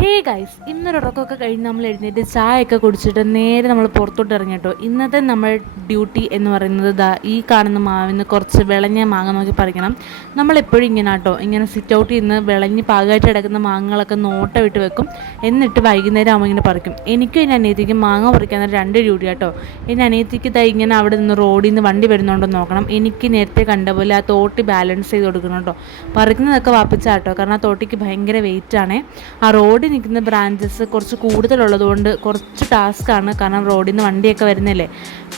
Hey guys, ഇന്നൊരു ഉറക്കമൊക്കെ കഴിഞ്ഞ് നമ്മൾ എഴുന്നേറ്റ് ചായയൊക്കെ കുടിച്ചിട്ട് നേരെ നമ്മൾ പുറത്തോട്ട് ഇറങ്ങി കേട്ടോ. ഇന്നത്തെ നമ്മൾ ഡ്യൂട്ടി എന്ന് പറയുന്നത് ഈ കാണുന്ന മാവിന്ന് കുറച്ച് വിളഞ്ഞ മാങ്ങ നോക്കി പറിക്കണം. നമ്മളെപ്പോഴും ഇങ്ങനെ കേട്ടോ, ഇങ്ങനെ സിറ്റ് ഔട്ടിൽ നിന്ന് വിളഞ്ഞ് പാകമായിട്ട് കിടക്കുന്ന മാങ്ങകളൊക്കെ നോട്ട വിട്ട് വെക്കും. എന്നിട്ട് വൈകുന്നേരം ആകുമ്പോൾ ഇങ്ങനെ പറിക്കും. എനിക്കും എൻ്റെ അനിയത്തിക്കും മാങ്ങ പറിക്കാൻ രണ്ട് ഡ്യൂട്ടി കേട്ടോ. എൻ്റെ അനിയത്തിക്ക് ഇങ്ങനെ അവിടെ നിന്ന് റോഡിൽ നിന്ന് വണ്ടി വരുന്നുണ്ടോ നോക്കണം. എനിക്ക് നേരത്തെ കണ്ട പോലെ ആ തോട്ടി ബാലൻസ് ചെയ്ത് കൊടുക്കണം കേട്ടോ. പറിക്കുന്നതൊക്കെ വാപ്പിച്ചാട്ടോ, കാരണം ആ തോട്ടിക്ക് ഭയങ്കര വെയിറ്റാണേ. ആ റോഡിൽ നിൽക്കുന്ന ബ്രാഞ്ചസ് കുറച്ച് കൂടുതലുള്ളതുകൊണ്ട് കുറച്ച് ടാസ്ക്കാണ്, കാരണം റോഡിൽ നിന്ന് വണ്ടിയൊക്കെ വരുന്നില്ലേ.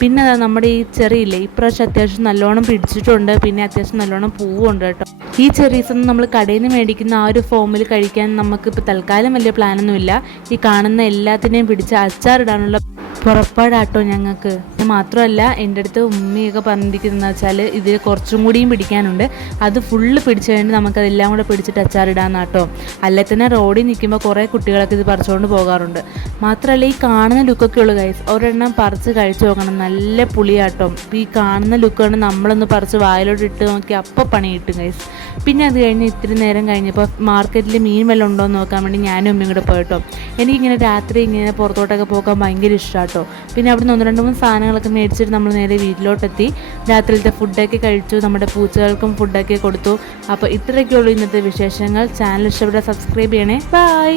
പിന്നെ നമ്മുടെ ഈ ചെറിയില്ലേ, ഇപ്രാവശ്യം അത്യാവശ്യം നല്ലോണം പിടിച്ചിട്ടുണ്ട്. പിന്നെ അത്യാവശ്യം നല്ലോണം പൂവുണ്ട് കേട്ടോ. ഈ ചെറീസൊന്നും നമ്മൾ കടയിൽ നിന്ന് മേടിക്കുന്ന ആ ഒരു ഫോമിൽ കഴിക്കാൻ നമുക്കിപ്പോൾ തൽക്കാലം വലിയ പ്ലാനൊന്നുമില്ല. ഈ കാണുന്ന എല്ലാത്തിനെയും പിടിച്ച് അച്ചാറിടാനുള്ള പുറപ്പാടാട്ടോ ഞങ്ങൾക്ക്. മാത്രമല്ല, എൻ്റെ അടുത്ത് ഉമ്മയൊക്കെ പറഞ്ഞിരിക്കുന്നതെന്ന് വെച്ചാൽ ഇതിൽ കുറച്ചും കൂടിയും പിടിക്കാനുണ്ട്. അത് ഫുള്ള് പിടിച്ചു കഴിഞ്ഞിട്ട് നമുക്കതെല്ലാം കൂടെ പിടിച്ചിട്ട് അച്ചാറിടാമെന്നാട്ടോ. അല്ലെ തന്നെ റോഡിൽ നിൽക്കുമ്പോൾ കുറേ കുട്ടികളൊക്കെ ഇത് പറിച്ചുകൊണ്ട് പോകാറുണ്ട്. മാത്രമല്ല, ഈ കാണുന്ന ലുക്കൊക്കെ ഉള്ളു ഗൈസ്, ഒരെണ്ണം പറിച്ച് കഴിച്ചു നോക്കണം, നല്ല പുളിയാട്ടോ. ഈ കാണുന്ന ലുക്കാണ് നമ്മളൊന്ന് പറിച്ച് വായിലോട്ട് ഇട്ട് നോക്കി അപ്പോൾ പണി കിട്ടും ഗൈസ്. പിന്നെ അത് കഴിഞ്ഞ് ഇത്തിരി നേരം കഴിഞ്ഞപ്പോൾ മാർക്കറ്റിൽ മീൻ വല്ലതും ഉണ്ടോ എന്ന് നോക്കാൻ വേണ്ടി ഞാനും ഉമ്മയും കൂടെ പോയിട്ടോ. എനിക്കിങ്ങനെ രാത്രി ഇങ്ങനെ പുറത്തോട്ടൊക്കെ പോകാൻ ഭയങ്കര ഇഷ്ടമാട്ടോ. പിന്നെ അവിടെ നിന്ന് 1-2-3 സാധനങ്ങളൊക്കെ മേടിച്ചിട്ട് നമ്മൾ നേരെ വീട്ടിലോട്ടെത്തി. രാത്രിയിലത്തെ ഫുഡൊക്കെ കഴിച്ചു, നമ്മുടെ പൂച്ചകൾക്കും ഫുഡൊക്കെ കൊടുത്തു. അപ്പോൾ ഇത്രയൊക്കെയുള്ളൂ ഇന്നത്തെ വിശേഷങ്ങൾ. ചാനൽ ഇഷ്ടപ്പെട്ടാൽ സബ്സ്ക്രൈബ് ചെയ്യണേ. ബൈ.